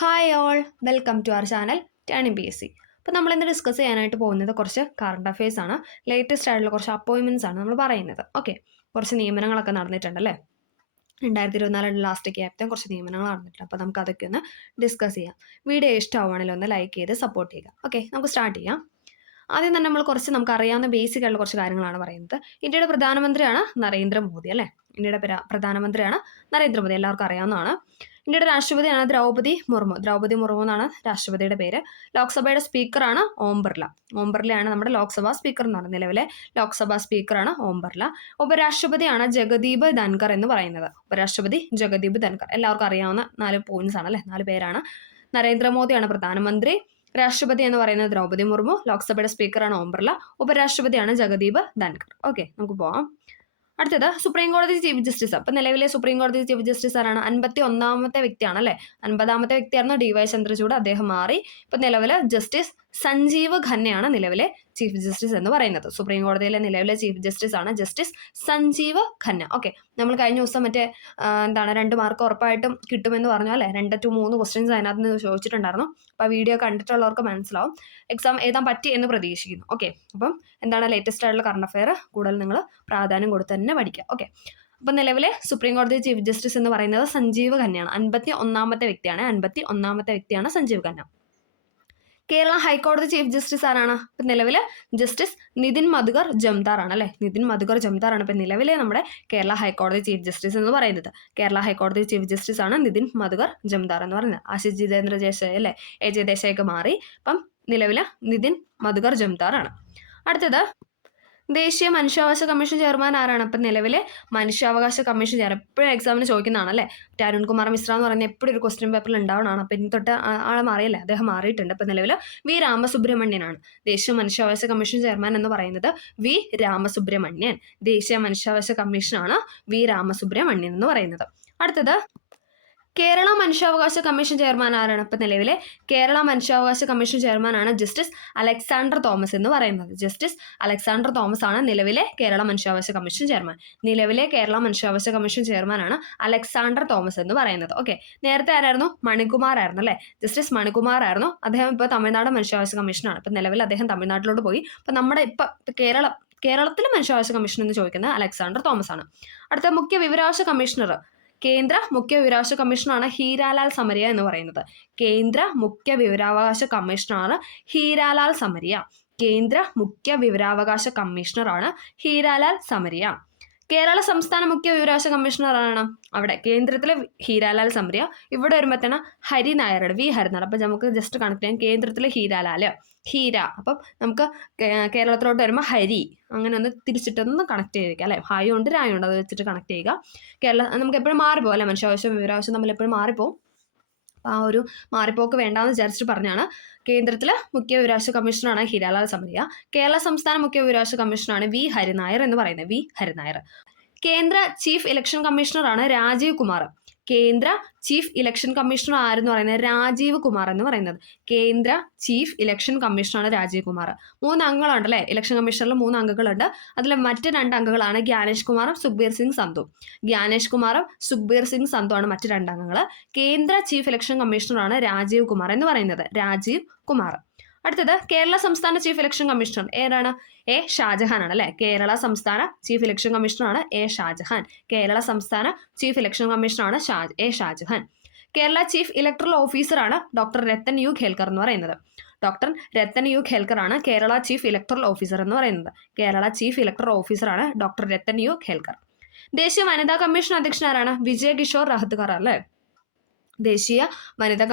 Hi all, welcome to our channel turning PSC. അപ്പോൾ നമ്മളിന്ന് discuss ചെയ്യാനായിട്ട് പോകുന്നത് കുറച്ച് കറണ്ട് അഫയേഴ്സ് ആണ്. ലേറ്റസ്റ്റ് ആയിട്ടുള്ള കുറച്ച് അപ്പോയിൻമെൻറ്റ്സ് ആണ് നമ്മൾ പറയുന്നത്. ഓക്കെ, കുറച്ച് നിയമനങ്ങളൊക്കെ നടന്നിട്ടുണ്ടല്ലേ. 2024 ലാസ്റ്റ് ക്യാപ്റ്റൻ കുറച്ച് നിയമനങ്ങൾ നടന്നിട്ടുണ്ട്. അപ്പോൾ നമുക്ക് അതൊക്കെ ഒന്ന് ഡിസ്കസ് ചെയ്യാം. വീഡിയോ ഇഷ്ടമാവുകയാണെങ്കിൽ ഒന്ന് ലൈക്ക് ചെയ്ത് സപ്പോർട്ട് ചെയ്യുക. ഓക്കെ, നമുക്ക് സ്റ്റാർട്ട് ചെയ്യാം. ആദ്യം തന്നെ നമ്മൾ നമുക്ക് അറിയാവുന്ന ബേസിക് ആയിട്ടുള്ള കുറച്ച് കാര്യങ്ങളാണ് പറയുന്നത്. ഇന്ത്യയുടെ പ്രധാനമന്ത്രിയാണ് നരേന്ദ്രമോദി അല്ലേ. ഇന്ത്യയുടെ പ്രധാനമന്ത്രിയാണ് നരേന്ദ്രമോദി, എല്ലാവർക്കും അറിയാവുന്നതാണ്. ഇന്ത്യയുടെ രാഷ്ട്രപതിയാണ് ദ്രൗപദി മുർമു എന്നാണ് രാഷ്ട്രപതിയുടെ പേര്. ലോക്സഭയുടെ സ്പീക്കറാണ് ഓം ബിർള. ഓം ബിർളയാണ് നമ്മുടെ ലോക്സഭാ സ്പീക്കർ എന്ന് പറയുന്നത്. നിലവിലെ ലോക്സഭാ സ്പീക്കറാണ് ഓം ബിർള. ഉപരാഷ്ട്രപതിയാണ് ജഗദീപ് ധൻകർ എന്ന് പറയുന്നത്. ഉപരാഷ്ട്രപതി ജഗദീപ് ധൻകർ, എല്ലാവർക്കും അറിയാവുന്ന 4 പോയിന്റ്സ് ആണ് അല്ലേ, 4 പേരാണ്. നരേന്ദ്രമോദിയാണ് പ്രധാനമന്ത്രി, രാഷ്ട്രപതി എന്ന് പറയുന്നത് ദ്രൗപദി മുർമു, ലോക്സഭയുടെ സ്പീക്കറാണ് ഓം ബിർള, ഉപരാഷ്ട്രപതിയാണ് ജഗദീപ് ധൻകർ. ഓക്കെ, നമുക്ക് പോവാം. അടുത്തത് സുപ്രീം കോടതി ചീഫ് ജസ്റ്റിസ്. അപ്പം നിലവിലെ സുപ്രീം കോടതി ചീഫ് ജസ്റ്റിസ് ആരാണ്? 51ാമത്തെ വ്യക്തിയാണ് അല്ലേ. 50ാമത്തെ വ്യക്തിയായിരുന്നു DY ചന്ദ്രചൂഡ്, അദ്ദേഹം മാറി. ഇപ്പം നിലവിലെ ജസ്റ്റിസ് സഞ്ജീവ് ഖന്നയാണ് നിലവിലെ ചീഫ് ജസ്റ്റിസ് എന്ന് പറയുന്നത്. സുപ്രീം കോടതിയിലെ നിലവിലെ ചീഫ് ജസ്റ്റിസ് ആണ് ജസ്റ്റിസ് സഞ്ജീവ് ഖന്ന. ഓക്കെ, നമ്മൾ കഴിഞ്ഞ ദിവസം മറ്റേ 2 മാർക്ക് ഉറപ്പായിട്ടും കിട്ടുമെന്ന് പറഞ്ഞു അല്ലേ. 2 to 3 ക്വസ്റ്റ്യൻസ് അതിനകത്ത് നിന്ന് ചോദിച്ചിട്ടുണ്ടായിരുന്നു. അപ്പോൾ ആ വീഡിയോ കണ്ടിട്ടുള്ളവർക്ക് മനസ്സിലാവും. എക്സാം എഴുതാൻ പറ്റി എന്ന് പ്രതീക്ഷിക്കുന്നു. ഓക്കെ, അപ്പം എന്താണ് ലേറ്റസ്റ്റ് ആയിട്ടുള്ള കറണ്ട് അഫെയർ കൂടുതൽ നിങ്ങൾ പ്രാധാന്യം കൊടുത്ത് തന്നെ പഠിക്കുക. ഓക്കെ, അപ്പം നിലവിലെ സുപ്രീം കോടതി ചീഫ് ജസ്റ്റിസ് എന്ന് പറയുന്നത് സഞ്ജീവ് ഖന്നയാണ്. 51ാമത്തെ വ്യക്തിയാണ് സഞ്ജീവ് ഖന്ന. കേരള ഹൈക്കോടതി ചീഫ് ജസ്റ്റിസ് ആരാണ്? ഇപ്പം നിലവിൽ ജസ്റ്റിസ് നിതിൻ മധുകർ ജംദാർ ആണ് അല്ലേ. നിതിൻ മധുകർ ജംദാർ ആണ് ഇപ്പം നിലവിലെ നമ്മുടെ കേരള ഹൈക്കോടതി ചീഫ് ജസ്റ്റിസ് എന്ന് പറയുന്നത്. കേരള ഹൈക്കോടതി ചീഫ് ജസ്റ്റിസ് ആണ് നിതിൻ മധുകർ ജംദാർ എന്ന് പറയുന്നത്. ആശിഷ് ജിതേന്ദ്ര ദേശായി അല്ലേ, AJ ദേശായിക്ക് മാറി. ഇപ്പം നിലവിലെ നിതിൻ മധുകർ ജംദാർ ആണ്. അടുത്തത് ദേശീയ മനുഷ്യാവകാശ കമ്മീഷൻ ചെയർമാൻ ആരാണ്? അപ്പം നിലവിലെ മനുഷ്യാവകാശ കമ്മീഷൻ ചെയർമാൻ എപ്പോഴും എക്സാമിന് ചോദിക്കുന്നതാണ് അല്ലേ. അരുൺകുമാർ മിശ്ര എന്ന് പറഞ്ഞാൽ എപ്പോഴും ഒരു ക്വസ്റ്റ്യൻ പേപ്പറിൽ ഉണ്ടാവണമാണ്. അപ്പം ഇനി തൊട്ട് ആളെ മാറിയല്ലേ, അദ്ദേഹം മാറിയിട്ടുണ്ട്. അപ്പം നിലവിൽ V രാമസുബ്രഹ്മണ്യനാണ് ദേശീയ മനുഷ്യാവകാശ കമ്മീഷൻ ചെയർമാൻ എന്ന് പറയുന്നത്. V രാമസുബ്രഹ്മണ്യൻ ദേശീയ മനുഷ്യാവകാശ കമ്മീഷനാണ് V രാമസുബ്രഹ്മണ്യൻ എന്ന് പറയുന്നത്. അടുത്തത് കേരള മനുഷ്യാവകാശ കമ്മീഷൻ ചെയർമാൻ ആരാണ്? ഇപ്പം നിലവിലെ കേരള മനുഷ്യാവകാശ കമ്മീഷൻ ചെയർമാനാണ് ജസ്റ്റിസ് അലക്സാണ്ടർ തോമസ് എന്ന് പറയുന്നത്. ജസ്റ്റിസ് അലക്സാണ്ടർ തോമസ് ആണ് നിലവിലെ കേരള മനുഷ്യാവകാശ കമ്മീഷൻ ചെയർമാൻ. നിലവിലെ കേരള മനുഷ്യാവകാശ കമ്മീഷൻ ചെയർമാനാണ് അലക്സാണ്ടർ തോമസ് എന്ന് പറയുന്നത്. ഓക്കെ, നേരത്തെ ആരായിരുന്നു? മണികുമാർ ആയിരുന്നു അല്ലേ. ജസ്റ്റിസ് മണികുമാർ ആയിരുന്നു. അദ്ദേഹം ഇപ്പോൾ തമിഴ്നാട് മനുഷ്യാവകാശ കമ്മീഷനാണ്. ഇപ്പം നിലവിൽ അദ്ദേഹം തമിഴ്നാട്ടിലോട്ട് പോയി. അപ്പം നമ്മുടെ കേരളത്തിലെ മനുഷ്യാവകാശ കമ്മീഷൻ എന്ന് ചോദിക്കുന്നത് അലക്സാണ്ടർ തോമസ് ആണ്. അടുത്ത മുഖ്യ വിവരാവകാശ കമ്മീഷണർ, കേന്ദ്ര മുഖ്യ വിവരാവകാശ കമ്മീഷണറാണ് ഹീരാലാൽ സമരിയ എന്ന് പറയുന്നത്. കേന്ദ്ര മുഖ്യ വിവരാവകാശ കമ്മീഷണറാണ് ഹീരാലാൽ സമരിയ. കേന്ദ്ര മുഖ്യ വിവരാവകാശ കമ്മീഷണറാണ് ഹീരാലാൽ സമരിയ. കേരള സംസ്ഥാന മുഖ്യ വിവരാവകാശ കമ്മീഷണറാണ് അവിടെ കേന്ദ്രത്തിലെ ഹീരാലാൽ സമരിയ. ഇവിടെ വരുമ്പോഴത്തേന് ഹരി നായരുടെ V ഹരിനായർ. അപ്പം നമുക്ക് ജസ്റ്റ് കണക്ട് ചെയ്യാം. കേന്ദ്രത്തിലെ ഹീരാലാൽ ഹീര, അപ്പം നമുക്ക് കേരളത്തിലോട്ട് വരുമ്പോൾ ഹരി, അങ്ങനെ ഒന്ന് തിരിച്ചിട്ടൊന്ന് കണക്ട് ചെയ്തിരിക്കുക അല്ലേ. ഹായും ഉണ്ട് രായും ഉണ്ട്, അത് വെച്ചിട്ട് കണക്ട് ചെയ്യുക. നമുക്ക് എപ്പോഴും മാറിപ്പോകും അല്ലേ, മനുഷ്യാവകാശം വിവരാവകാശം നമ്മൾ എപ്പോഴും മാറിപ്പോകും. ആ ഒരു മാറിപ്പോക്ക് വേണ്ടാന്ന് വിചാരിച്ചിട്ട് പറഞ്ഞാണ്. കേന്ദ്രത്തിലെ മുഖ്യ വിവരാവകാശ കമ്മീഷണറാണ് ഹീരാലാൽ സമരിയ. കേരള സംസ്ഥാന മുഖ്യ വിവരാവകാശ കമ്മീഷണറാണ് V ഹരിനായർ എന്ന് പറയുന്നത്. V ഹരിനായർ. കേന്ദ്ര ചീഫ് ഇലക്ഷൻ കമ്മീഷണറാണ് രാജീവ് കുമാർ. കേന്ദ്ര ചീഫ് ഇലക്ഷൻ കമ്മീഷണർ ആരെന്ന് പറയുന്നത് രാജീവ് കുമാർ എന്ന് പറയുന്നത്. കേന്ദ്ര ചീഫ് ഇലക്ഷൻ കമ്മീഷണറാണ് രാജീവ് കുമാർ. 3 അംഗങ്ങളുണ്ട് അല്ലേ, ഇലക്ഷൻ കമ്മീഷണറിൽ 3 അംഗങ്ങളുണ്ട്. അതിൽ മറ്റ് 2 അംഗങ്ങളാണ് ജ്ഞാനേഷ് കുമാറും സുഖ്ബീർ സിംഗ് സന്ധു. ജ്ഞാനേഷ് കുമാറും സുഖ്ബീർ സിംഗ് സന്ധു ആണ് മറ്റ് 2 അംഗങ്ങൾ. കേന്ദ്ര ചീഫ് ഇലക്ഷൻ കമ്മീഷണറാണ് രാജീവ് കുമാർ എന്ന് പറയുന്നത്. രാജീവ് കുമാർ. അടുത്തത് കേരള സംസ്ഥാന ചീഫ് ഇലക്ഷൻ കമ്മീഷണർ ഏതാണ്? A ഷാജഹാൻ ആണ് അല്ലേ. കേരള സംസ്ഥാന ചീഫ് ഇലക്ഷൻ കമ്മീഷണറാണ് A ഷാജഹാൻ. കേരള സംസ്ഥാന ചീഫ് ഇലക്ഷൻ കമ്മീഷണറാണ് A Shajahan. Kerala chief electoral ഓഫീസറാണ് ഡോക്ടർ രത്തൻ യു ഖേൽക്കർ എന്ന് പറയുന്നത്. ഡോക്ടർ രത്തൻ യു ഖേൽക്കർ ആണ് കേരള ചീഫ് ഇലക്ടറൽ ഓഫീസർ എന്ന് പറയുന്നത്. കേരള ചീഫ് ഇലക്ടറൽ ഓഫീസറാണ് ഡോക്ടർ രത്തൻ യു ഖേൽക്കർ. ദേശീയ വനിതാ കമ്മീഷൻ അധ്യക്ഷനാരാണ്? വിജയ് കിഷോർ രാഹത്കർ അല്ലേ. ദേശീയ വനിതാ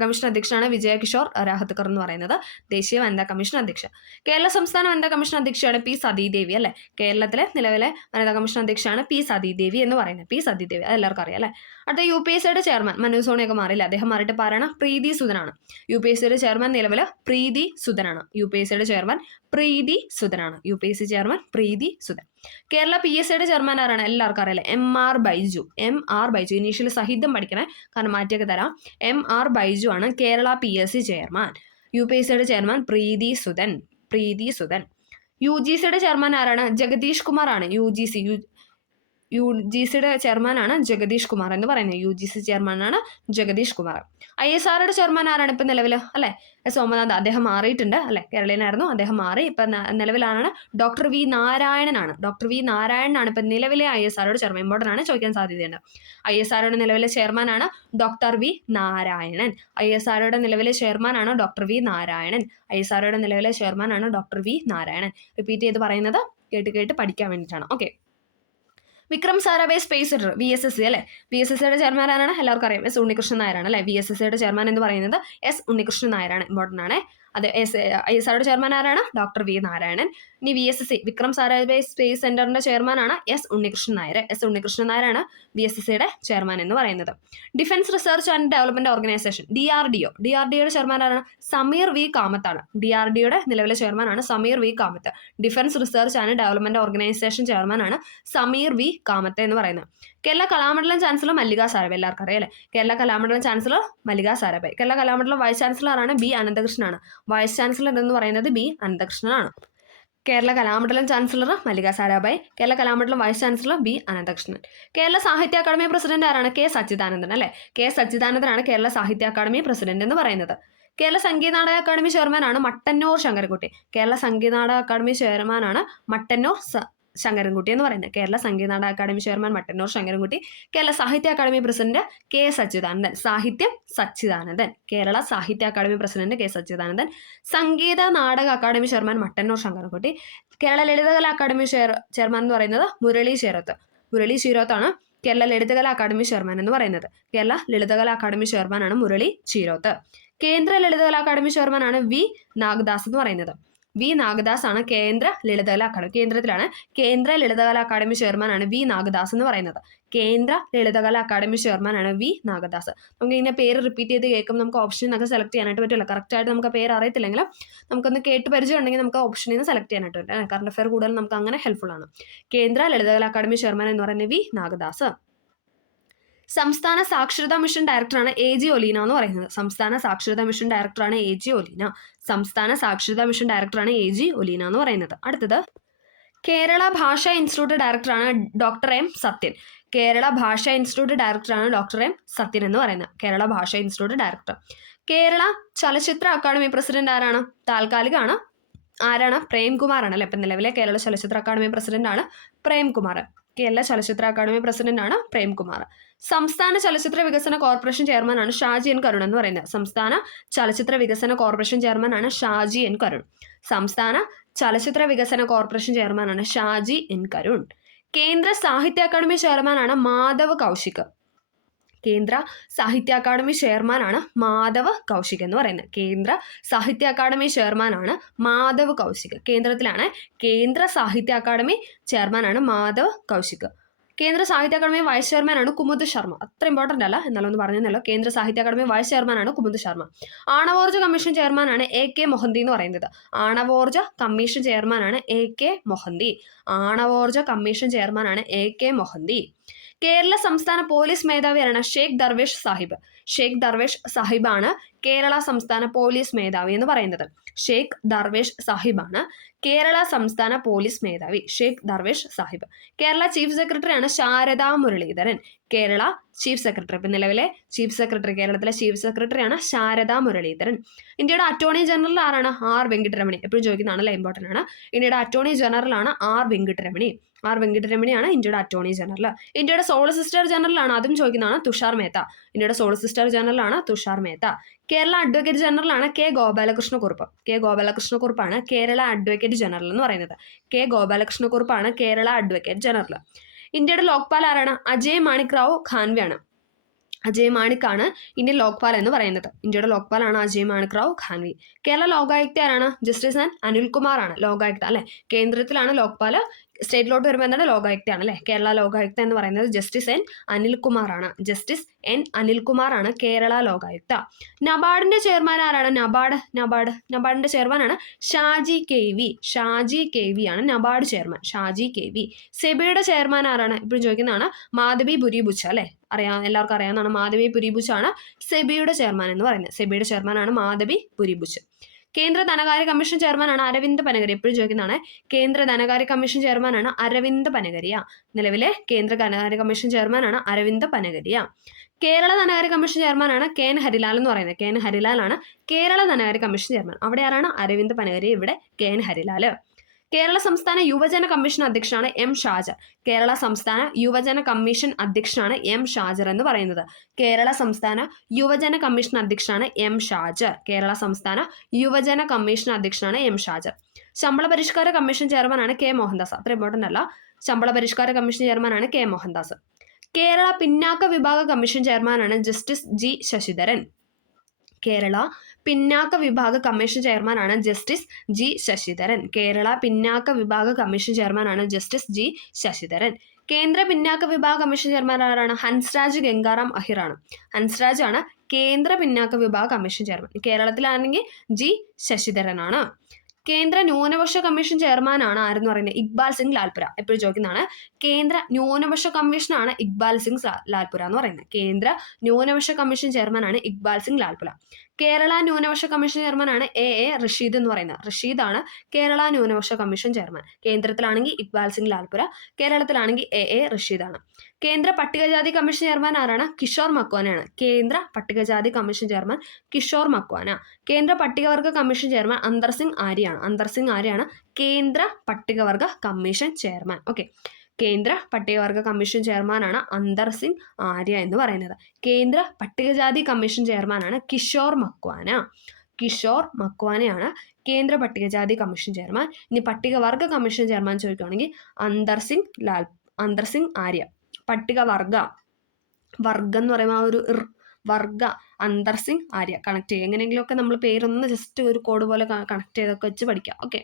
കമ്മീഷൻ അധ്യക്ഷനാണ് വിജയ കിഷോർ രാഹത്കർ എന്ന് പറയുന്നത്. ദേശീയ വനിതാ കമ്മീഷൻ അധ്യക്ഷ. കേരള സംസ്ഥാന വനിതാ കമ്മീഷൻ അധ്യക്ഷയാണ് P സതീദേവി അല്ലേ. കേരളത്തിലെ നിലവിലെ വനിതാ കമ്മീഷൻ അധ്യക്ഷയാണ് P സതീദേവി എന്ന് പറയുന്നത്. P സതീദേവി, അത് എല്ലാവർക്കും അറിയാം അല്ലേ. അടുത്ത UPSCയുടെ ചെയർമാൻ മനു സോണിയൊക്കെ മാറിയില്ല, അദ്ദേഹം മാറിയിട്ട് പാരാണ് പ്രീതി സുധനാണ്. UPSCയുടെ ചെയർമാൻ നിലവിൽ പ്രീതി സുധനാണ്. UPSCയുടെ ചെയർമാൻ പ്രീതി സുധനാണ്. UPSC chairman Preethi Sudhan. കേരള PSCയുടെ ചെയർമാൻ ആരാണ്? എല്ലാവർക്കും അറിയില്ല, MR Baiju. MR Baiju initially സഹിതം പഠിക്കണേ, കാരണം മാറ്റിയൊക്കെ തരാം. MR ബൈജു ആണ് Kerala PSC chairman. UPSCയുടെ chairman Preethi Sudan. UGCയുടെ chairman ആരാണ്? ജഗദീഷ് കുമാർ ആണ്. UGCയുടെ ചെയർമാനാണ് ജഗദീഷ് കുമാർ എന്ന് പറയുന്നത്. UGC ചെയർമാനാണ് ജഗദീഷ് കുമാർ. ISROയുടെ ചെയർമാൻ ആരാണ് ഇപ്പം നിലവിൽ? അല്ലേ, സോമനാഥ്. അദ്ദേഹം മാറിയിട്ടുണ്ട് അല്ലേ, കേരളീയനായിരുന്നു, അദ്ദേഹം മാറി. ഇപ്പം നിലവിലാണ് ഡോക്ടർ വി നാരായണനാണ്. ഡോക്ടർ വി നാരായണനാണ് ഇപ്പം നിലവിലെ ISROയുടെ ചെയർമാൻ. ഇമ്പോർട്ടൻ്റ് ആണ്, ചോദിക്കാൻ സാധ്യതയുണ്ട്. ISROയുടെ നിലവിലെ ചെയർമാനാണ് ഡോക്ടർ വി നാരായണൻ. ISROയുടെ നിലവിലെ ചെയർമാനാണ് ഡോക്ടർ വി നാരായണൻ. ISROയുടെ നിലവിലെ ചെയർമാനാണ് ഡോക്ടർ വി നാരായണൻ. റിപ്പീറ്റ് ചെയ്ത് പറയുന്നത് കേട്ട് പഠിക്കാൻ വേണ്ടിയിട്ടാണ്. Okay. Vikram Sarabhai space centre VSSC അല്ലേ, VSSCയുടെ ചെയർമാൻ ആരാണ്? എല്ലാവർക്കും അറിയാം, S ഉണ്ണികൃഷ്ണൻ നായരാണ് അല്ലേ. VSSCയുടെ ചെയർമാൻ എന്ന് പറയുന്നത് S ഉണ്ണികൃഷ്ണൻ നായരാണ്. ഇമ്പോർട്ടൻ്റ് ആണ്. അതെ, ISROയുടെ ചെയർമാൻ ആരാണ്? Doctor V Narayanan. ഇനി VSSC വിക്രം സാരാഭായ് സ്പേസ് സെന്ററിന്റെ ചെയർമാനാണ് S ഉണ്ണികൃഷ്ണൻ നായർ. S ഉണ്ണികൃഷ്ണൻ നായരാണ് VSSCയുടെ ചെയർമാൻ എന്ന് പറയുന്നത്. Defence research and development organisation DRDOയുടെ ചെയർമാൻ ആരാണ്? സമീർ വി കാമത്താണ്. DRDOയുടെ നിലവിലെ ചെയർമാനാണ് Sameer V Kamath. Defence research and development organisation ചെയർമാനാണ് സമീർ വി കാമത്ത് എന്ന് പറയുന്നത്. കേരള കലാമണ്ഡലം ചാൻസലർ മല്ലിക സാരാഭായ്. എല്ലാവർക്കും അറിയാം അല്ലേ, കേരള കലാമണ്ഡലം ചാൻസലർ മല്ലിക സാരാഭായ്. കേരള കലാമണ്ഡലം വൈസ് ചാൻസലറാണ് B അനന്തകൃഷ്ണനാണ്. വൈസ് ചാൻസലർ എന്ന് പറയുന്നത് B അനന്തകൃഷ്ണനാണ്. Kerala Kalamandalam chancellor Mallika Sarabhai. Kerala Kalamandalam vice chancellor B Ananthakrishnan. Kerala Sahitya Akademi president ആരാണ്? K സച്ചിദാനന്ദൻ അല്ലേ. K സച്ചിദാനന്ദനാണ് കേരള സാഹിത്യ അക്കാദമി പ്രസിഡന്റ് എന്ന് പറയുന്നത്. കേരള സംഗീത നാടക അക്കാദമി ചെയർമാനാണ് മട്ടന്നൂർ ശങ്കരൻകുട്ടി. കേരള സംഗീത നാടക അക്കാദമി ചെയർമാനാണ് മട്ടന്നൂർ ശങ്കരൻകുട്ടി എന്ന് പറയുന്നത്. Kerala Sangeetha Nataka academy chairman Mattannur Sankarankutty. Kerala Sahitya Akademi president K Satchidanandan. സാഹിത്യം Satchidanandan. Kerala Sahitya Akademi president K Satchidanandan. Sangeetha Nataka academy chairman Mattannur Sankarankutty. Kerala Lalithakala academy chairman എന്ന് പറയുന്നത് മുരളി ചീരോത്താണ് കേരള ലളിതകലാ അക്കാദമി ചെയർമാൻ എന്ന് പറയുന്നത്. കേരള ലളിതകലാ അക്കാദമി ചെയർമാനാണ് മുരളി ചീരോത്ത്. കേന്ദ്ര ലളിതകലാ അക്കാദമി ചെയർമാനാണ് V നാഗദാസ് എന്ന് പറയുന്നത്. V നാഗദാസ് ആണ് കേന്ദ്ര ലളിതകലാ അക്കാദമി. കേന്ദ്രത്തിലാണ്. കേന്ദ്ര ലളിതകലാ അക്കാദമി ചെയർമാനാണ് V നാഗദാസ് എന്ന് പറയുന്നത്. കേന്ദ്ര ലളിതകലാ അക്കാദമി ചെയർമാനാണ് V നാഗദാസ്. നമുക്ക് ഇങ്ങനെ പേര് റിപ്പീറ്റ് ചെയ്ത് കേൾക്കും, നമുക്ക് ഓപ്ഷനിൽ നിന്നൊക്കെ സെലക്ട് ചെയ്യാനായിട്ട് പറ്റില്ല. കറക്റ്റായിട്ട് നമുക്ക് പേര് അറിയത്തില്ലെങ്കിലും നമുക്കൊന്ന് കേട്ട് പരിചയം ഉണ്ടെങ്കിൽ നമുക്ക് ഓപ്ഷനിൽ നിന്ന് സെലക്ട് ചെയ്യാനായിട്ട് പറ്റും. കറണ്ട് അഫെയർ കൂടുതൽ നമുക്ക് അങ്ങനെ ഹെൽപ്ഫുൾ ആണ്. കേന്ദ്ര ലളിതകലാ അക്കാദമി ചെയർമാൻ എന്ന് പറയുന്നത് V നാഗദാസ്. സംസ്ഥാന സാക്ഷരതാ മിഷൻ ഡയറക്ടറാണ് AG ഒലീന എന്ന് പറയുന്നത്. സംസ്ഥാന സാക്ഷരതാ മിഷൻ ഡയറക്ടറാണ് AG ഒലീന. സംസ്ഥാന സാക്ഷരതാ മിഷൻ ഡയറക്ടറാണ് AG ഒലീന എന്ന് പറയുന്നത്. അടുത്തത് കേരള ഭാഷാ ഇൻസ്റ്റിറ്റ്യൂട്ട് ഡയറക്ടറാണ് doctor M Sathyan. Kerala Bhasha institute ഡയറക്ടറാണ് ഡോക്ടർ M സത്യൻ എന്ന് പറയുന്നത്. Kerala Bhasha institute director. Kerala Chalachitra academy president ആരാണ്? താൽക്കാലികമാണ്. ആരാണ്? പ്രേംകുമാറാണ് അല്ലെ. ഇപ്പം നിലവിലെ കേരള ചലച്ചിത്ര അക്കാദമി പ്രസിഡന്റ് ആണ് പ്രേംകുമാർ. കേരള ചലച്ചിത്ര അക്കാദമി പ്രസിഡന്റ് ആണ് പ്രേംകുമാർ. സംസ്ഥാന ചലച്ചിത്ര വികസന കോർപ്പറേഷൻ ചെയർമാനാണ് ഷാജി N കരുൺ എന്ന് പറയുന്നത്. സംസ്ഥാന ചലച്ചിത്ര വികസന കോർപ്പറേഷൻ ചെയർമാനാണ് ഷാജി N കരുൺ. സംസ്ഥാന ചലച്ചിത്ര വികസന കോർപ്പറേഷൻ ചെയർമാനാണ് ഷാജി N കരുൺ. കേന്ദ്ര സാഹിത്യ അക്കാദമി ചെയർമാനാണ് മാധവ് കൗശിക്. കേന്ദ്ര സാഹിത്യ അക്കാദമി ചെയർമാനാണ് മാധവ് കൗശിക് എന്ന് പറയുന്നത്. കേന്ദ്ര സാഹിത്യ അക്കാദമി ചെയർമാനാണ് മാധവ് കൗശിക്. കേന്ദ്രത്തിലാണ്. കേന്ദ്ര സാഹിത്യ അക്കാദമി ചെയർമാനാണ് മാധവ് കൗശിക്. കേന്ദ്ര സാഹിത്യ അക്കാദമി വൈസ് ചെയർമാനാണ് കുമുദ് ശർമ്മ. അത്ര ഇമ്പോർട്ടൻ്റ് അല്ല, എന്നാലും ഒന്ന് പറഞ്ഞല്ലോ. കേന്ദ്ര സാഹിത്യ അക്കാദമി വൈസ് ചെയർമാനാണ് കുമുദ് ശർമ്മ. ആണവോർജ്ജ കമ്മീഷൻ ചെയർമാനാണ് AK മൊഹന്തി എന്ന് പറയുന്നത്. ആണവോർജ്ജ കമ്മീഷൻ ചെയർമാനാണ് AK മൊഹന്തി. ആണവോർജ്ജ കമ്മീഷൻ ചെയർമാനാണ് AK മൊഹന്തി. കേരള സംസ്ഥാന പോലീസ് മേധാവിയാണ് ഷേഖ് ദർവേഷ് സാഹിബ്. ഷേഖ് ദർവേഷ് സാഹിബാണ് കേരള സംസ്ഥാന പോലീസ് മേധാവി എന്ന് പറയുന്നത്. ഷേഖ് ദർവേഷ് സാഹിബാണ് കേരള സംസ്ഥാന പോലീസ് മേധാവി. ഷേഖ് ദർവേഷ് സാഹിബ്. കേരള ചീഫ് സെക്രട്ടറിയാണ് ശാരദാ മുരളീധരൻ. കേരള ചീഫ് സെക്രട്ടറി, ഇപ്പം നിലവിലെ ചീഫ് സെക്രട്ടറി, കേരളത്തിലെ ചീഫ് സെക്രട്ടറിയാണ് ശാരദാ മുരളീധരൻ. ഇന്ത്യയുടെ അറ്റോർണി ജനറൽ ആരാണ്? R വെങ്കിട്ടരമണി. എപ്പോഴും ചോദിക്കുന്നതാണല്ലേ, ഇമ്പോർട്ടൻ്റ് ആണ്. ഇന്ത്യയുടെ അറ്റോർണി ജനറൽ ആണ് R വെങ്കിട്ടരമണി. R വെങ്കിട്ടരമണിയാണ് ഇന്ത്യയുടെ അറ്റോർണി ജനറൽ. ഇന്ത്യയുടെ സോളിസിറ്റർ ജനറൽ ആണ്, അതും ചോദിക്കുന്നതാണ്, തുഷാർ മേത്ത. ഇന്ത്യയുടെ സോളിസിറ്റർ ജനറൽ ആണ് തുഷാർ മേത്ത. കേരള അഡ്വക്കേറ്റ് ജനറൽ ആണ് K ഗോപാലകൃഷ്ണക്കുറുപ്പ്. K ഗോപാലകൃഷ്ണക്കുറുപ്പാണ് കേരള അഡ്വക്കേറ്റ് ജനറൽ എന്ന് പറയുന്നത്. K ഗോപാലകൃഷ്ണക്കുറുപ്പാണ് കേരള അഡ്വക്കേറ്റ് ജനറൽ. ഇന്ത്യയുടെ ലോക്പാൽ ആരാണ്? അജയ് മാണിക് റാവു ഖാൻവിയാണ്. അജയ് മാണിക്കാണ് ഇന്ത്യൻ ലോക്പാൽ എന്ന് പറയുന്നത്. ഇന്ത്യയുടെ ലോക്പാലാണ് അജയ് മാണിക് റാവു ഖാൻവി. കേരള ലോകായുക്ത ആരാണ്? ജസ്റ്റിസ് N അനിൽകുമാർ ആണ് ലോകായുക്ത അല്ലെ. കേന്ദ്രത്തിലാണ് ലോക്പാൽ, സ്റ്റേറ്റിലോട്ട് വരുമ്പോൾ എന്താണ്? ലോകായുക്തയാണ് അല്ലെ. കേരള ലോകായുക്ത എന്ന് പറയുന്നത് ജസ്റ്റിസ് N അനിൽകുമാർ ആണ്. ജസ്റ്റിസ് N അനിൽകുമാർ ആണ് കേരള ലോകായുക്ത. നബാർഡിന്റെ ചെയർമാൻ ആരാണ്? നബാർഡിന്റെ ചെയർമാനാണ് ഷാജി KV. ഷാജി KV ആണ് നബാർഡ് ചെയർമാൻ. ഷാജി KV. സെബിയുടെ ചെയർമാൻ ആരാണ്? ഇപ്പോഴും ചോദിക്കുന്നതാണ്, മാധവി പുരിബുച്ച് അല്ലെ. എല്ലാവർക്കും അറിയാവുന്നതാണ്. മാധവി പുരിബുച്ച് ആണ് സെബിയുടെ ചെയർമാൻ എന്ന് പറയുന്നത്. സെബിയുടെ ചെയർമാനാണ് മാധവി പുരിബുച്ച്. കേന്ദ്ര ധനകാര്യ കമ്മീഷൻ ചെയർമാനാണ് അരവിന്ദ് പനഗരി. എപ്പോഴും ചോദിക്കുന്നതാണ്. കേന്ദ്ര ധനകാര്യ കമ്മീഷൻ ചെയർമാനാണ് അരവിന്ദ് പനഗരിയ. നിലവിലെ കേന്ദ്ര ധനകാര്യ കമ്മീഷൻ ചെയർമാനാണ് അരവിന്ദ് പനഗരിയ. കേരള ധനകാര്യ കമ്മീഷൻ ചെയർമാനാണ് കെ എൻ ഹരിലാൽ എന്ന് പറയുന്നത്. കെ എൻ ഹരിലാലാണ് കേരള ധനകാര്യ കമ്മീഷൻ ചെയർമാൻ. അവിടെ ആരാണ്? അരവിന്ദ് പനഗരി, ഇവിടെ കെ എൻ ഹരിലാൽ. കേരള സംസ്ഥാന യുവജന കമ്മീഷൻ അധ്യക്ഷനാണ് എം ഷാജർ. കേരള സംസ്ഥാന യുവജന കമ്മീഷൻ അധ്യക്ഷനാണ് എം ഷാജർ എന്ന് പറയുന്നത്. കേരള സംസ്ഥാന യുവജന കമ്മീഷൻ അധ്യക്ഷനാണ് എം ഷാജർ. കേരള സംസ്ഥാന യുവജന കമ്മീഷൻ അധ്യക്ഷനാണ് എം ഷാജർ. ശമ്പള പരിഷ്കാര കമ്മീഷൻ ചെയർമാനാണ് കെ മോഹൻദാസ്. അത്ര ഇമ്പോർട്ടൻ്റ് അല്ല. ശമ്പള പരിഷ്കാര കമ്മീഷൻ ചെയർമാനാണ് കെ മോഹൻദാസ്. കേരള പിന്നാക്ക വിഭാഗ കമ്മീഷൻ ചെയർമാനാണ് ജസ്റ്റിസ് ജി ശശിധരൻ. കേരള പിന്നാക്ക വിഭാഗ കമ്മീഷൻ ചെയർമാനാണ് ജസ്റ്റിസ് ജി ശശിധരൻ. കേരള പിന്നാക്ക വിഭാഗ കമ്മീഷൻ ചെയർമാനാണ് ജസ്റ്റിസ് ജി ശശിധരൻ. കേന്ദ്ര പിന്നാക്ക വിഭാഗ കമ്മീഷൻ ചെയർമാൻ ആരാണ്? ഹൻസ്രാജ് ഗംഗാറാം അഹിറാണ്. ഹൻസ്രാജ് ആണ് കേന്ദ്ര പിന്നാക്ക വിഭാഗ കമ്മീഷൻ ചെയർമാൻ. കേരളത്തിലാണെങ്കിൽ ജി ശശിധരനാണ്. കേന്ദ്ര ന്യൂനപക്ഷ കമ്മീഷൻ ചെയർമാനാണ് ആരെന്ന് പറയുന്നത്? ഇക്ബാൽ സിംഗ് ലാൽപുര. എപ്പോഴും ചോദിക്കുന്നതാണ്. കേന്ദ്ര ന്യൂനപക്ഷ കമ്മീഷനാണ് ഇക്ബാൽ സിംഗ് ലാൽപുര എന്ന് പറയുന്നത്. കേന്ദ്ര ന്യൂനപക്ഷ കമ്മീഷൻ ചെയർമാനാണ് ഇക്ബാൽ സിംഗ് ലാൽപുര. കേരള ന്യൂനപക്ഷ കമ്മീഷൻ ചെയർമാനാണ് എ റഷീദ് എന്ന് പറയുന്നത്. റഷീദാണ് കേരള ന്യൂനപക്ഷ കമ്മീഷൻ ചെയർമാൻ. കേന്ദ്രത്തിലാണെങ്കിൽ ഇക്ബാൽ സിംഗ് ലാൽപുര, കേരളത്തിലാണെങ്കിൽ എ റഷീദാണ്. കേന്ദ്ര പട്ടികജാതി കമ്മീഷൻ ചെയർമാൻ ആരാണ്? കിഷോർ മക്വാനയാണ്. കേന്ദ്ര പട്ടികജാതി കമ്മീഷൻ ചെയർമാൻ കിഷോർ മക്വാന. കേന്ദ്ര പട്ടികവർഗ കമ്മീഷൻ ചെയർമാൻ അന്തർ സിംഗ് ആര്യയാണ്. അന്തർ സിംഗ് ആര്യയാണ് കേന്ദ്ര പട്ടികവർഗ കമ്മീഷൻ ചെയർമാൻ. ഓക്കെ, കേന്ദ്ര പട്ടികവർഗ കമ്മീഷൻ ചെയർമാനാണ് അന്തർ സിംഗ് ആര്യ എന്ന് പറയുന്നത്. കേന്ദ്ര പട്ടികജാതി കമ്മീഷൻ ചെയർമാനാണ് കിഷോർ മക്വാന. കിഷോർ മക്വാനയാണ് കേന്ദ്ര പട്ടികജാതി കമ്മീഷൻ ചെയർമാൻ. ഇനി പട്ടികവർഗ കമ്മീഷൻ ചെയർമാൻ ചോദിക്കുകയാണെങ്കിൽ അന്തർ സിംഗ് ആര്യ. പട്ടികവർഗ, വർഗം എന്ന് പറയുമ്പോൾ ആ ഒരു വർഗ, അന്തർ സിംഗ് ആര്യ കണക്ട് ചെയ്യുക. എങ്ങനെയെങ്കിലുമൊക്കെ നമ്മൾ പേരൊന്ന് ജസ്റ്റ് ഒരു കോഡ് പോലെ കണക്ട് ചെയ്തൊക്കെ വെച്ച് പഠിക്കാം. ഓക്കെ,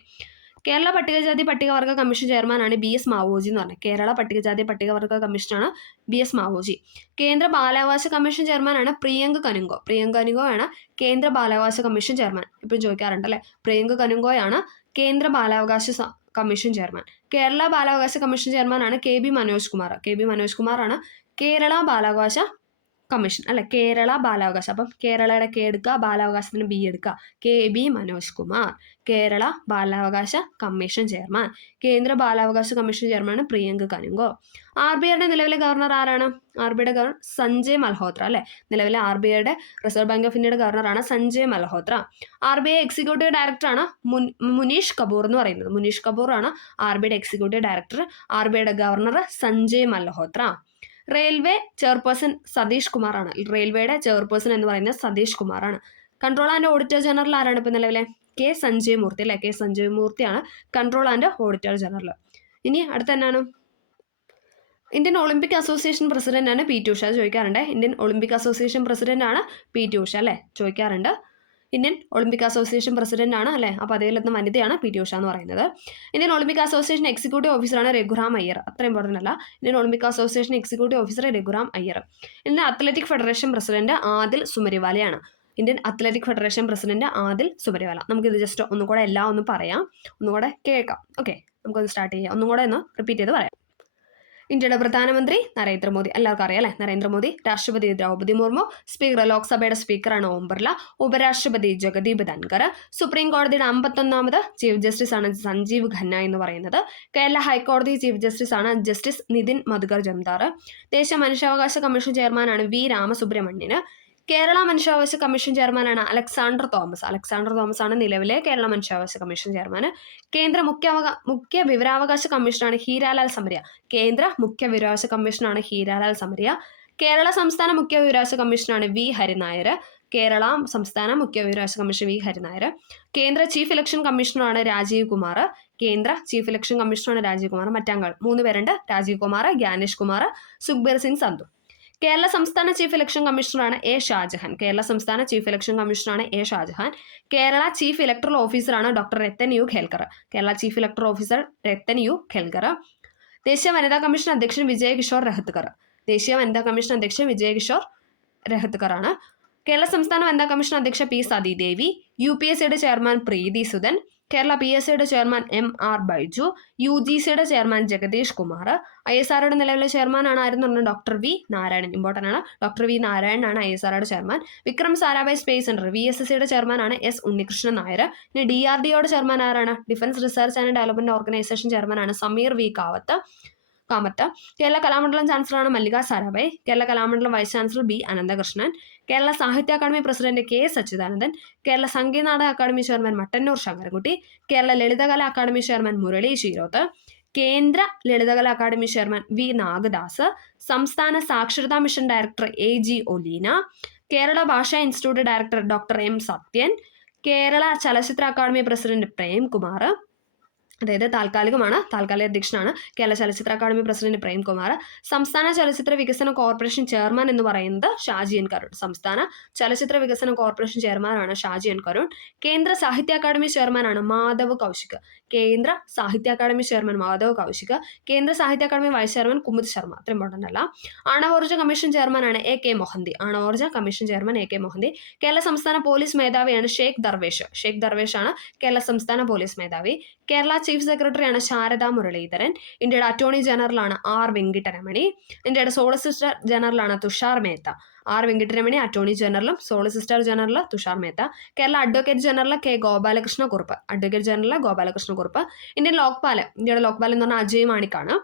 കേരള പട്ടികജാതി പട്ടികവർഗ കമ്മീഷൻ ചെയർമാനാണ് ബി എസ് മാവോജി എന്ന് പറഞ്ഞത്. കേരള പട്ടികജാതി പട്ടികവർഗ കമ്മീഷനാണ് ബി എസ് മാവോജി. കേന്ദ്ര ബാലാവകാശ കമ്മീഷൻ ചെയർമാനാണ് പ്രിയങ്ക് കനുങ്കോ. പ്രിയങ്ക് കനുങ്കോയാണ് കേന്ദ്ര ബാലാവകാശ കമ്മീഷൻ ചെയർമാൻ. ഇപ്പം ചോദിക്കാറുണ്ടല്ലേ. പ്രിയങ്ക് കനുങ്കോയാണ് കേന്ദ്ര ബാലാവകാശ കമ്മീഷൻ ചെയർമാൻ. കേരള ബാലാവകാശ കമ്മീഷൻ ചെയർമാനാണ് K B Manoj Kumar. K B Manoj കുമാറാണ് കേരള ബാലാവകാശ കമ്മീഷൻ, അല്ലെ കേരള ബാലാവകാശം. അപ്പം കേരളയുടെ കെ എടുക്കുക, ബാലാവകാശത്തിന് ബി എടുക്കുക. കെ ബി മനോജ് കുമാർ കേരള ബാലാവകാശ കമ്മീഷൻ ചെയർമാൻ. കേന്ദ്ര ബാലാവകാശ commission chairman Priyank Kanoongo. R B ഐയുടെ നിലവിലെ ഗവർണർ ആരാണ്? ആർ ബി ഐയുടെ ഗവർണർ സഞ്ജയ് മൽഹോത്ര, അല്ലെ നിലവിലെ ആർ ബി ഐയുടെ റിസർവ് ബാങ്ക് ഓഫ് ഇന്ത്യയുടെ ഗവർണറാണ് Sanjay Malhotra. R B I executive ഡയറക്ടറാണ് മുനീഷ് കപൂർ എന്ന് പറയുന്നത്. മുനീഷ് കപൂർ ആണ് ആർ ബി ഐയുടെ എക്സിക്യൂട്ടീവ് ഡയറക്ടർ. ആർ ബി ഐയുടെ governor Sanjay Malhotra. Railway chairperson Satheesh കുമാറാണ്. റെയിൽവേയുടെ ചെയർപേഴ്സൺ എന്ന് പറയുന്നത് സതീഷ് കുമാറാണ്. കൺട്രോൾ ആൻഡ് ഓഡിറ്റർ ജനറൽ ആരാണ് ഇപ്പം നിലവിലെ? കെ സഞ്ജയ് മൂർത്തി, അല്ലെ കെ സഞ്ജയ് മൂർത്തിയാണ് കൺട്രോൾ ആൻഡ് ഓഡിറ്റർ ജനറൽ. ഇനി അടുത്ത എന്നാണ്? ഇന്ത്യൻ ഒളിമ്പിക് അസോസിയേഷൻ പ്രസിഡന്റ് ആണ് പി ടി ഉഷ. ചോദിക്കാറുണ്ട്. ഇന്ത്യൻ ഒളിമ്പിക് അസോസിയേഷൻ പ്രസിഡന്റ് ആണ് പി ടി ഉഷ, അല്ലെ ചോദിക്കാറുണ്ട്. ഇന്ത്യൻ ഒളിമ്പിക് അസോസിയേഷൻ പ്രസിഡന്റ് ആണ്, അല്ലെ അപ്പോൾ അതിലെത്തുന്ന വനിതയാണ് പി ടി ഉഷ എന്ന് പറയുന്നത്. ഇന്ത്യൻ ഒളിമ്പിക് അസോസിയേഷൻ എക്സിക്യൂട്ടീവ് ഓഫീസറാണ് രഘുറാം അയ്യർ. അത്ര ഇമ്പോർട്ടൻ്റ് അല്ല. Indian Olympic association executive officer Raghuram Iyer. Indian athletic federation president Adil സുമരിവാലയാണ്. Indian athletic federation president Adil Sumariwala. നമുക്കിത് ജസ്റ്റ് ഒന്നുകൂടെ എല്ലാം ഒന്ന് പറയാം, ഒന്നുകൂടെ കേൾക്കാം. ഓക്കെ, നമുക്കൊന്ന് സ്റ്റാർട്ട് ചെയ്യാം. ഒന്നുകൂടെ ഒന്ന് റിപ്പീറ്റ് ചെയ്ത് പറയാം. ഇന്ത്യയുടെ പ്രധാനമന്ത്രി നരേന്ദ്രമോദി, എല്ലാവർക്കും അറിയാം അല്ലേ നരേന്ദ്രമോദി. രാഷ്ട്രപതി ദ്രൗപദി മുർമു. സ്പീക്കർ ലോക്സഭയുടെ സ്പീക്കറാണ് ഓം ബിർള. ഉപരാഷ്ട്രപതി ജഗദീപ് ധൻകർ. സുപ്രീം കോടതിയുടെ 51ാമത് ചീഫ് ജസ്റ്റിസ് ആണ് സഞ്ജീവ് ഖന്ന എന്ന് പറയുന്നത്. കേരള ഹൈക്കോടതി ചീഫ് ജസ്റ്റിസ് ആണ് ജസ്റ്റിസ് നിതിൻ മധുകർ ജംദാർ. ദേശീയ മനുഷ്യാവകാശ കമ്മീഷൻ ചെയർമാനാണ് വി രാമസുബ്രഹ്മണ്യൻ. കേരള മനുഷ്യാവകാശ കമ്മീഷൻ ചെയർമാനാണ് അലക്സാണ്ടർ തോമസ്. അലക്സാണ്ടർ തോമസ് ആണ് നിലവിലെ കേരള മനുഷ്യാവകാശ കമ്മീഷൻ ചെയർമാൻ. കേന്ദ്ര മുഖ്യ വിവരാവകാശ കമ്മീഷനാണ് ഹീരാലാൽ സമരിയ. കേന്ദ്ര മുഖ്യ വിവരാവകാശ കമ്മീഷനാണ് ഹീരാലാൽ സമരിയ. കേരള സംസ്ഥാന മുഖ്യ വിവരാവകാശ കമ്മീഷനാണ് വി ഹരിനായർ. കേരള സംസ്ഥാന മുഖ്യ വിവരാവകാശ കമ്മീഷൻ വി ഹരിനായർ. കേന്ദ്ര ചീഫ് ഇലക്ഷൻ കമ്മീഷണറാണ് രാജീവ് കുമാർ. കേന്ദ്ര ചീഫ് ഇലക്ഷൻ കമ്മീഷണറാണ് രാജീവ് കുമാർ. മറ്റംഗങ്ങൾ 3 പേരുണ്ട്. രാജീവ് കുമാർ, ഗ്യാനേഷ് കുമാർ, സുഖ്ബീർ സിംഗ് സന്ധു. കേരള സംസ്ഥാന ചീഫ് ഇലക്ഷൻ കമ്മീഷണറാണ് എ ഷാജഹാൻ. കേരള സംസ്ഥാന ചീഫ് ഇലക്ഷൻ കമ്മീഷണറാണ് A Shajahan. Kerala chief electoral ഓഫീസറാണ് doctor Rathan U Khelkar. Kerala chief electoral officer Rathan U Khelkar. ദേശീയ വനിതാ കമ്മീഷൻ അധ്യക്ഷൻ വിജയ് കിഷോർ രഹത്കർ. ദേശീയ വനിതാ കമ്മീഷൻ അധ്യക്ഷൻ വിജയ് കിഷോർ രഹത്കർ ആണ്. കേരള സംസ്ഥാന വനിതാ കമ്മീഷൻ അധ്യക്ഷ പി സതീദേവി. UPSCയുടെ ചെയർമാൻ പ്രീതി സുധൻ. കേരള PSCയുടെ ചെയർമാൻ MR ബൈജു. UGCയുടെ ചെയർമാൻ ജഗദീഷ് കുമാർ. ISROയുടെ നിലവിലെ ചെയർമാനാണ് ആരെന്ന് പറഞ്ഞാൽ ഡോക്ടർ വി നാരായണൻ. ഇമ്പോർട്ടൻ്റ് ആണ്, ഡോക്ടർ വി നാരായണനാണ് ISROയുടെ chairman. Vikram Sarabhai space centre VSSCയുടെ ചെയർമാനാണ് S ഉണ്ണികൃഷ്ണൻ നായർ. ഇനി DRDOയുടെ ചെയർമാൻ ആരാണ്? Defence research and development organisation ചെയർമാനാണ് സമീർ വി കാമത്ത്. കേരള കലാമണ്ഡലം ചാൻസലറാണ് Mallika Sarabhai. Kerala Kalamandalam vice chancellor B Ananthakrishnan. Kerala Sahitya Akademi president K Sachidanandan. Kerala Sangeetha Nataka academy chairman Mattannur Sankarankutty. Kerala Lalithakala academy chairman Murali Sheeroth. കേന്ദ്ര Lalithakala academy chairman V Nagadas. സംസ്ഥാന സാക്ഷരതാ mission director AG Oleena. Kerala Bhasha institute director doctor M Sathyan. Kerala Chalachitra academy president Premkumar, അതായത് താൽക്കാലിക അധ്യക്ഷനാണ് കേരള ചലച്ചിത്ര അക്കാദമി പ്രസിഡന്റ് പ്രേംകുമാർ. സംസ്ഥാന ചലച്ചിത്ര വികസന കോർപ്പറേഷൻ ചെയർമാൻ എന്ന് പറയുന്നത് ഷാജി എൻ കരുൺ. സംസ്ഥാന ചലച്ചിത്ര വികസന കോർപ്പറേഷൻ ചെയർമാനാണ് ഷാജി എൻ കരുൺ. കേന്ദ്ര സാഹിത്യ അക്കാദമി ചെയർമാനാണ് മാധവ് കൗശിക്. കേന്ദ്ര സാഹിത്യ അക്കാദമി ചെയർമാൻ മാധവ് കൗശിക്. കേന്ദ്ര Sahitya academy vice chairman Kumud Sharma. അത്ര ഇമ്പോർട്ടൻ്റ് അല്ല. ആണവോർജ്ജ കമ്മീഷൻ ചെയർമാനാണ് AK മൊഹന്തി. ആണവോർജ്ജ commission chairman AK Mohanty. Kerala സംസ്ഥാന പോലീസ് മേധാവിയാണ് ഷേഖ് ദർവേഷ് ആണ് കേരള സംസ്ഥാന പോലീസ് മേധാവി. കേരള ചീഫ് സെക്രട്ടറിയാണ് ശാരദാ മുരളീധരൻ. ഇന്ത്യയുടെ അറ്റോർണി ജനറലാണ് R വെങ്കിട്ടരമണി. ഇന്ത്യയുടെ സോളിസിറ്റർ ജനറലാണ് തുഷാർ മേത്ത. R വെങ്കിട്ടരമണി അറ്റോർണി ജനറലും solicitor general Tushar Mehta. Kerala advocate general K Gopalakrishna Kurup. Indian Lokpal, ഇന്ത്യയുടെ ലോക്പാൽ എന്ന് പറഞ്ഞാൽ അജയ് മാണിക്കാണ്.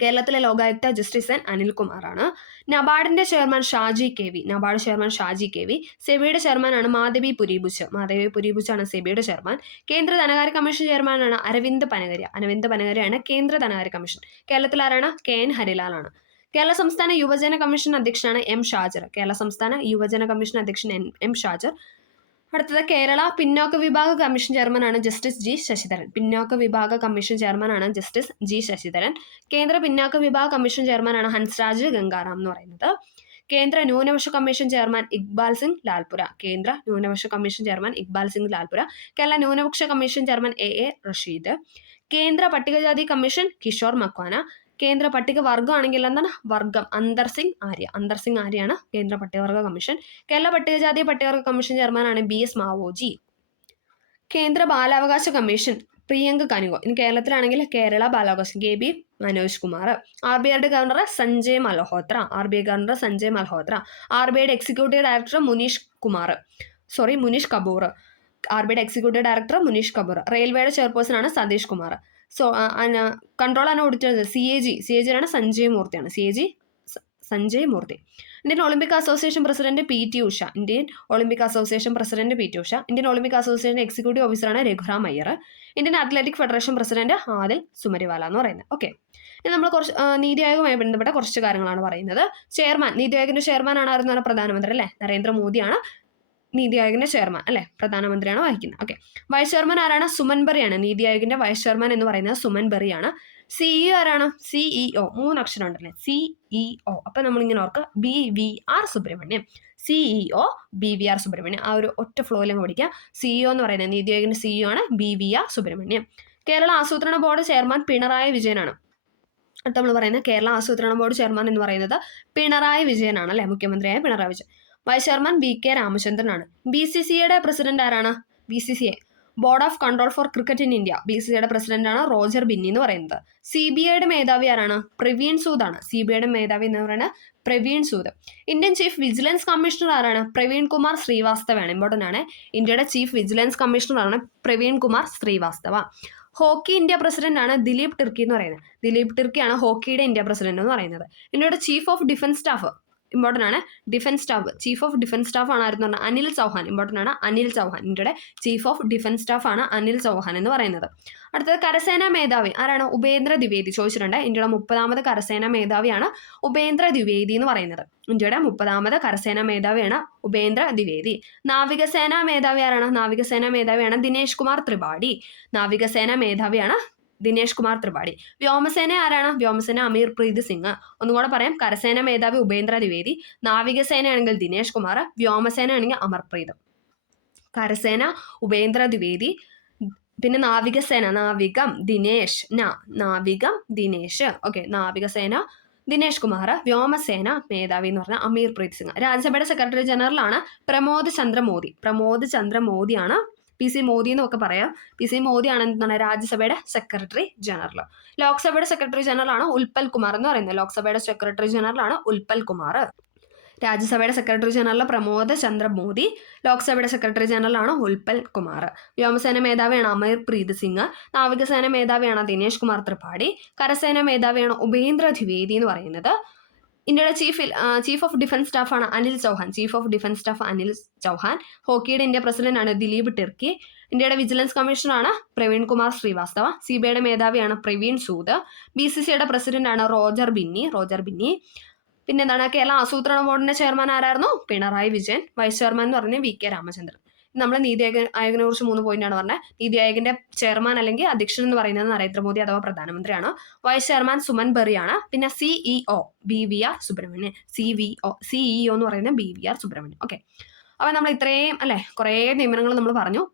കേരളത്തിലെ ലോകായുക്ത ജസ്റ്റിസ് N അനിൽകുമാറാണ്. നബാർഡിന്റെ ചെയർമാൻ ഷാജി കെ വി. സെബിയുടെ ചെയർമാനാണ് മാധവി പുരീബുച്ചാണ് സെബിയുടെ ചെയർമാൻ. കേന്ദ്ര ധനകാര്യ കമ്മീഷൻ ചെയർമാനാണ് അരവിന്ദ് പനഗരിയാണ് കേന്ദ്ര ധനകാര്യ കമ്മീഷൻ. കേരളത്തിൽ ആരാണ്? KN ഹരിലാലാണ്. കേരള സംസ്ഥാന യുവജന കമ്മീഷൻ അധ്യക്ഷനാണ് M ഷാജർ. അടുത്തത് കേരള പിന്നോക്ക വിഭാഗ കമ്മീഷൻ ചെയർമാനാണ് ജസ്റ്റിസ് ജി ശശിധരൻ. കേന്ദ്ര പിന്നാക്ക വിഭാഗ കമ്മീഷൻ ചെയർമാനാണ് ഹൻസ്രാജ് ഗംഗാറാം എന്ന് പറയുന്നത്. കേന്ദ്ര ന്യൂനപക്ഷ കമ്മീഷൻ ചെയർമാൻ ഇക്ബാൽ സിംഗ് ലാൽപുര. കേരള ന്യൂനപക്ഷ കമ്മീഷൻ ചെയർമാൻ AA റഷീദ്. കേന്ദ്ര പട്ടികജാതി കമ്മീഷൻ കിഷോർ മക്വാന. കേന്ദ്ര പട്ടിക വർഗം ആണെങ്കിൽ എന്താണ്? വർഗം അന്തർ സിംഗ് ആര്യാണ് കേന്ദ്ര പട്ടികവർഗ കമ്മീഷൻ. കേരള പട്ടികജാതി പട്ടികവർഗ കമ്മീഷൻ ചെയർമാനാണ് BS മാവോജി. കേന്ദ്ര ബാലാവകാശ കമ്മീഷൻ പ്രിയങ്ക കനുഗോ. ഇനി കേരളത്തിലാണെങ്കിൽ കേരള ബാലാവകാശം KB മനോജ് കുമാർ. RBIയുടെ ഗവർണർ സഞ്ജയ് മൽഹോത്ര. RBIയുടെ എക്സിക്യൂട്ടീവ് ഡയറക്ടർ മുനീഷ് കപൂർ. റെയിൽവേയുടെ ചെയർപേഴ്സൺ ആണ് Satish Kumar. Control and auditor CAG ആണ് Sanjay Murthy. Indian Olympic association president PT Usha. Indian Olympic association executive ഓഫീസറാണ് Raghuram Iyer. Indian athletic federation president Adil Sumariwalla എന്ന് പറയുന്നത്. ഓക്കെ, ഇനി നമ്മൾ കുറച്ച് നീതി ആയോഗുമായി ബന്ധപ്പെട്ട കുറച്ച് കാര്യങ്ങളാണ് പറയുന്നത്. നീതി ആയോഗിന്റെ ചെയർമാൻ ആണ് ആരെന്ന് പറഞ്ഞാൽ പ്രധാനമന്ത്രി അല്ലേ, നരേന്ദ്രമോദിയാണ് നീതി ആയോഗിന്റെ ചെയർമാൻ അല്ലെ, പ്രധാനമന്ത്രിയാണ് വഹിക്കുന്നത്. ഓക്കെ, വൈസ് ചെയർമാൻ ആരാണ്? സുമൻ ബറിയാണ്. നീതി ആയോഗിന്റെ വൈസ് ചെയർമാൻ എന്ന് പറയുന്നത് സുമൻ ബറിയാണ്. CEO ആരാണ്? CEO 3 അക്ഷരം ഉണ്ടല്ലേ, CEO. അപ്പൊ നമ്മളിങ്ങനെ ഓർക്കുക, BVR സുബ്രഹ്മണ്യം. ആ ഒരു ഒറ്റ ഫ്ലോയിലും പഠിക്കുക. CEO എന്ന് പറയുന്നത് നീതി ആയോഗിന്റെ CEO ആണ് BVR സുബ്രഹ്മണ്യം. കേരള ആസൂത്രണ ബോർഡ് ചെയർമാൻ പിണറായി വിജയനാണ്. അടുത്ത നമ്മൾ പറയുന്നത് കേരള ആസൂത്രണ ബോർഡ് ചെയർമാൻ എന്ന് പറയുന്നത് പിണറായി വിജയനാണ് അല്ലെ, മുഖ്യമന്ത്രിയായ Pinarayi Vijayan. Vice chairman BK രാമചന്ദ്രനാണ്. BCCIയുടെ പ്രസിഡന്റ് ആരാണ്? BCCI board of control for cricket in India. BCCIയുടെ പ്രസിഡന്റ് ആണ് റോജർ ബിന്നി എന്ന് പറയുന്നത്. CBIയുടെ മേധാവി ആരാണ്? പ്രവീൺ സൂദ് ആണ്. CBIയുടെ മേധാവി എന്ന് പറയുന്നത് Praveen Sood. Indian chief vigilance commissioner ആരാണ്? പ്രവീൺ കുമാർ ശ്രീവാസ്തവയാണ്. ഇമ്പോർട്ടൻ്റ് ആണ്. ഇന്ത്യയുടെ ചീഫ് വിജിലൻസ് കമ്മീഷണർ ആണ് Praveen Kumar Srivastava. Hockey India president ആണ് ദിലീപ് ടിർക്കി എന്ന് പറയുന്നത്. ദിലീപ് ടിർക്കിയാണ് ഹോക്കിയുടെ ഇന്ത്യ പ്രസിഡന്റ് എന്ന് പറയുന്നത്. ഇന്ത്യയുടെ chief of defence staff important ആണ്. ചീഫ് ഓഫ് ഡിഫൻസ് സ്റ്റാഫ് ആണ് ആരെന്ന് പറഞ്ഞാൽ അനിൽ ചൗഹാൻ. ഇമ്പോർട്ടൻ്റ് ആണ്, അനിൽ ചൗഹാൻ. ഇന്ത്യയുടെ ചീഫ് ഓഫ് ഡിഫൻസ് സ്റ്റാഫ് ആണ് അനിൽ ചൗഹാൻ എന്ന് പറയുന്നത്. അടുത്തത് കരസേനാ മേധാവി ആരാണ്? ഉപേന്ദ്ര ദ്വിവേദി. ചോദിച്ചിട്ടുണ്ട്. ഇന്ത്യയുടെ 30ാമത് കരസേനാ മേധാവിയാണ് ഉപേന്ദ്ര ദ്വിവേദി എന്ന് പറയുന്നത്. ഇന്ത്യയുടെ 30ാമത് കരസേനാ മേധാവിയാണ് ഉപേന്ദ്ര ദ്വിവേദി. നാവികസേനാ മേധാവി ആരാണ്? നാവികസേനാ മേധാവിയാണ് ദിനേശ് കുമാർ ത്രിപാഠി. വ്യോമസേന ആരാണ്? വ്യോമസേന അമീർ പ്രീത് സിംഗ്. ഒന്നുകൂടെ പറയാം, കരസേന മേധാവി ഉപേന്ദ്ര ദ്വിവേദി, നാവികസേന ആണെങ്കിൽ ദിനേശ് കുമാർ, വ്യോമസേന ആണെങ്കിൽ അമർപ്രീത്. കരസേന ഉപേന്ദ്ര ദ്വിവേദി, പിന്നെ നാവികസേന നാവികം ദിനേശ്. ഓക്കെ, നാവികസേന ദിനേശ് കുമാർ, വ്യോമസേന മേധാവി എന്ന് പറഞ്ഞാൽ അമീർ പ്രീത് സിംഗ്. രാജ്യസഭയുടെ സെക്രട്ടറി ജനറൽ ആണ് പ്രമോദ് ചന്ദ്ര മോദിയാണ് PC മോദി എന്നൊക്കെ പറയാം. PC മോദിയാണ് എന്താണ് രാജ്യസഭയുടെ സെക്രട്ടറി ജനറൽ. ലോക്സഭയുടെ സെക്രട്ടറി ജനറലാണ് ഉൽപ്പൽ കുമാർ എന്ന് പറയുന്നത്. ലോക്സഭയുടെ സെക്രട്ടറി ജനറലാണ് ഉൽപ്പൽ കുമാർ. രാജ്യസഭയുടെ സെക്രട്ടറി ജനറൽ പ്രമോദ് ചന്ദ്ര മോദി. ലോക്സഭയുടെ സെക്രട്ടറി ജനറലാണ് ഉൽപ്പൽ കുമാർ. വ്യോമസേന മേധാവിയാണ് അമർ പ്രീത് സിംഗ്. നാവികസേന മേധാവിയാണ് ദിനേശ് കുമാർ ത്രിപാഠി. കരസേന മേധാവിയാണ് ഉപേന്ദ്ര ദ്വിവേദി എന്ന് പറയുന്നത്. ഇന്ത്യയുടെ ചീഫ് ഓഫ് ഡിഫൻസ് സ്റ്റാഫാണ് Anil Chauhan. Chief of defence staff Anil Chauhan. ഹോക്കിയുടെ ഇന്ത്യ പ്രസിഡന്റാണ് ദിലീപ് ടിർക്കി. ഇന്ത്യയുടെ വിജിലൻസ് കമ്മീഷണറാണ് പ്രവീൺ കുമാർ ശ്രീവാസ്തവ. CBIയുടെ മേധാവിയാണ് പ്രവീൺ സൂദ്. BCCIയുടെ പ്രസിഡന്റാണ് റോജർ ബിന്നി. പിന്നെ എന്താണ് കേരള ആസൂത്രണ ബോർഡിന്റെ ചെയർമാൻ ആരായിരുന്നു? പിണറായി വിജയൻ. വൈസ് ചെയർമാൻ എന്ന് പറഞ്ഞാൽ VK രാമചന്ദ്രൻ. നമ്മൾ നീതി ആയോഗിനെ കുറിച്ച് 3 പോയിന്റാണ് പറഞ്ഞത്. നീതി ആയോഗിന്റെ ചെയർമാൻ അല്ലെങ്കിൽ അധ്യക്ഷൻ എന്ന് പറയുന്നത് നരേന്ദ്രമോദി അഥവാ പ്രധാനമന്ത്രിയാണ്. Vice chairman Suman ബെറിയാണ്. പിന്നെ CEO BVR സുബ്രഹ്മണ്യൻ. CEO എന്ന് പറയുന്നത് BVR സുബ്രഹ്മണ്യൻ. ഓക്കെ, അപ്പൊ നമ്മൾ ഇത്രയും അല്ലെ കുറേ നിയമനങ്ങൾ നമ്മൾ പറഞ്ഞു.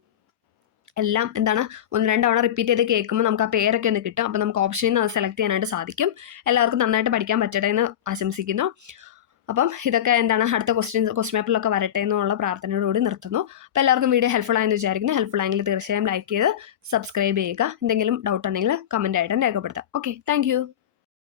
എല്ലാം എന്താണ് 1-2 തവണ റിപ്പീറ്റ് ചെയ്ത് കേൾക്കുമ്പോൾ നമുക്ക് ആ പേരൊക്കെ ഒന്ന് കിട്ടും. അപ്പോൾ നമുക്ക് ഓപ്ഷനിൽ നിന്ന് അത് സെലക്ട് ചെയ്യാനായിട്ട് സാധിക്കും. എല്ലാവർക്കും നന്നായിട്ട് പഠിക്കാൻ പറ്റട്ടെ എന്ന് ആശംസിക്കുന്നു. അപ്പം ഇതൊക്കെ എന്താണ് അടുത്ത ക്വസ്റ്റ്യൻ പേപ്പറിലൊക്കെ വരട്ടെ എന്നുള്ള പ്രാർത്ഥനയോടുകൂടി നിർത്തുന്നു. അപ്പോൾ എല്ലാവർക്കും വീഡിയോ ഹെൽപ്ഫുൾ ആയെന്ന് വിചാരിക്കുന്നു. ഹെൽപ്ഫുൾ ആയെങ്കിൽ തീർച്ചയായും ലൈക്ക് ചെയ്ത് സബ്സ്ക്രൈബ് ചെയ്യുക. എന്തെങ്കിലും ഡൗട്ട് ഉണ്ടെങ്കിൽ കമൻ്റ് ആയിട്ട് രേഖപ്പെടുത്താം. Okay, thank